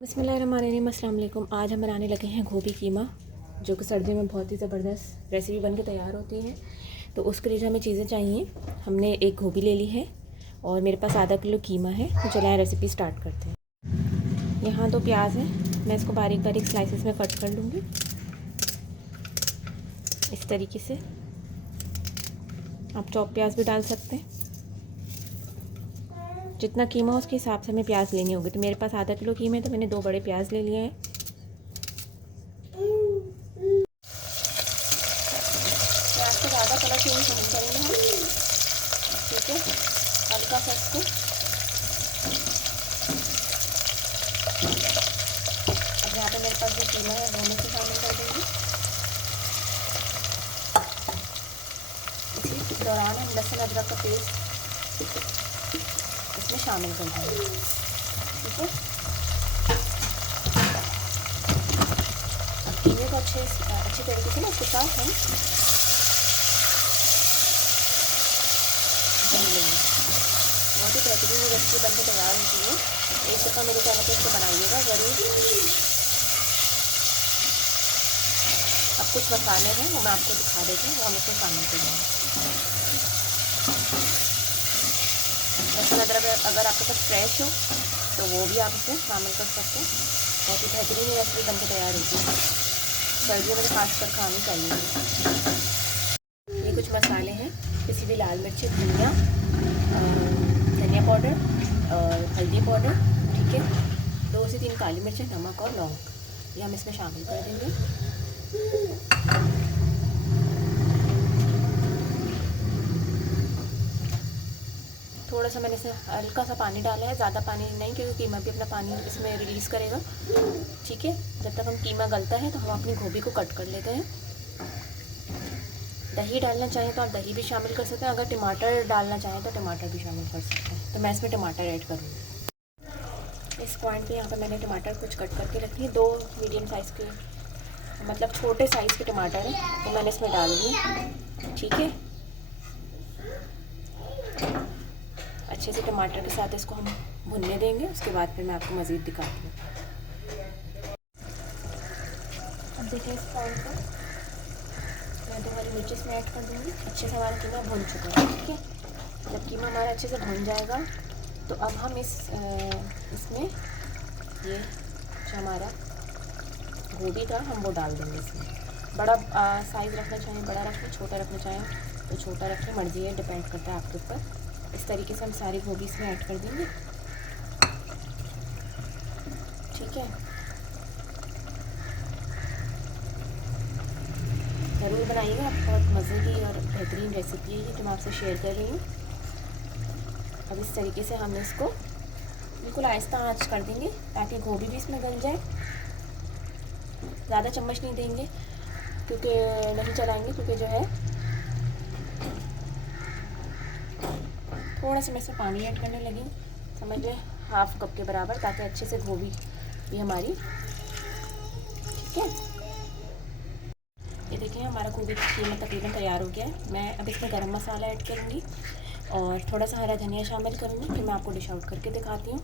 बिस्मिल्लाहिर्रहमानिर्रहीम, अस्सलाम वालेकुम। आज हम बनाने लगे हैं गोभी कीमा, जो कि सर्दियों में बहुत ही ज़बरदस्त रेसिपी बन के तैयार होती है। तो उसके लिए जो हमें चीज़ें चाहिए, हमने एक गोभी ले ली है और मेरे पास आधा किलो कीमा है। तो चलाएं रेसिपी स्टार्ट करते हैं। यहाँ 2 प्याज है, मैं इसको बारीक बारीक स्लाइसेस में कट कर लूँगी इस तरीके से। आप चॉप प्याज भी डाल सकते हैं, जितना कीमा हो उसके हिसाब से हमें प्याज लेनी होगी। तो मेरे पास आधा किलो कीमा है, तो मैंने 2 बड़े प्याज ले लिए हैं। प्याज को ज़्यादा कलर चेंज नहीं करेंगे हम, ठीक है। हल्का सा इसको अब यहाँ पे मेरे पास जो कीमा है वो मिर्ची शामिल कर देंगे। इसी दौरान हम लहसुन अदरक का पेस्ट इसमें शामिल कर देंगे, ठीक है। कीमे को अच्छी तरीके से ना इसके साथ हम भून लेंगे। बहुत ही बेहतरीन रेसिपी बनकर तैयार होती है। एक दफ़ा मेरे चैनल पर इसको बनाइएगा ज़रूर। अब कुछ मसाले हैं वो मैं आपको दिखा देती हूँ, वो हम इसमें शामिल करेंगे। लहसुन अदरक अगर आपके पास फ्रेश हो तो वो भी आप इसमें शामिल कर सकते हैं। बहुत ही बेहतरीन रेसिपी बनकर तैयार होती है, सर्दियों में खासकर खानी चाहिए। ये कुछ मसाले हैं, किसी भी लाल मिर्च, धनिया पाउडर और हल्दी पाउडर, ठीक है। 2 से 3 काली मिर्च, नमक और लौंग, ये हम इसमें शामिल कर देंगे। थोड़ा सा मैंने इसे हल्का सा पानी डाला है, ज़्यादा पानी नहीं, क्योंकि कीमा भी अपना पानी इसमें रिलीज़ करेगा, ठीक है। जब तक हम कीमा गलता है तो हम अपनी गोभी को कट कर लेते हैं। दही डालना चाहें तो आप दही भी शामिल कर सकते हैं, अगर टमाटर डालना चाहें तो टमाटर भी शामिल कर सकते हैं। तो मैं इसमें टमाटर ऐड करूँगी। इस पॉइंट पे यहाँ पर मैंने टमाटर कुछ कट करके रखी है। 2 मीडियम साइज़ के, मतलब छोटे साइज़ के टमाटर हैं, तो मैंने इसमें डाल दिए, ठीक है। अच्छे से टमाटर के साथ इसको हम भुनने देंगे, उसके बाद फिर मैं आपको मज़ीद दिखाती हूँ। अब देखिए इस पॉइंट पर मैं 2 हरी मिर्च इसमें ऐड कर दूँगी। अच्छे से हमारा कीमा भुन चुका है, ठीक है। जब कीमा हमारा अच्छे से भुन जाएगा तो अब हम इसमें ये जो हमारा गोभी था हम वो डाल देंगे इसमें। बड़ा साइज़ रखना चाहें बड़ा रखें, छोटा रखना चाहें तो छोटा रखें, मर्ज़ी है, डिपेंड करता है आपके ऊपर। इस तरीके से हम सारी गोभी इसमें ऐड कर देंगे, ठीक है। ज़रूर बनाइएगा, बहुत मज़े की और बेहतरीन रेसिपी है ये जो मैं आपसे शेयर कर रही हूँ। अब इस तरीके से हम इसको बिल्कुल आहिस्ता आंच कर देंगे ताकि गोभी भी इसमें गल जाए। ज़्यादा चम्मच नहीं देंगे, क्योंकि नहीं चलाएंगे, क्योंकि जो है थोड़ा सा मैं इसमें पानी ऐड करने लगी, समझ लें 1/2 कप के बराबर, ताकि अच्छे से गोभी भी हमारी, ठीक है। ये देखिए हमारा गोभी कीमा तकरीबन तैयार हो गया है। मैं अब इसमें गरम मसाला ऐड करूँगी और थोड़ा सा हरा धनिया शामिल करूँगी, फिर मैं आपको डिश आउट करके दिखाती हूँ।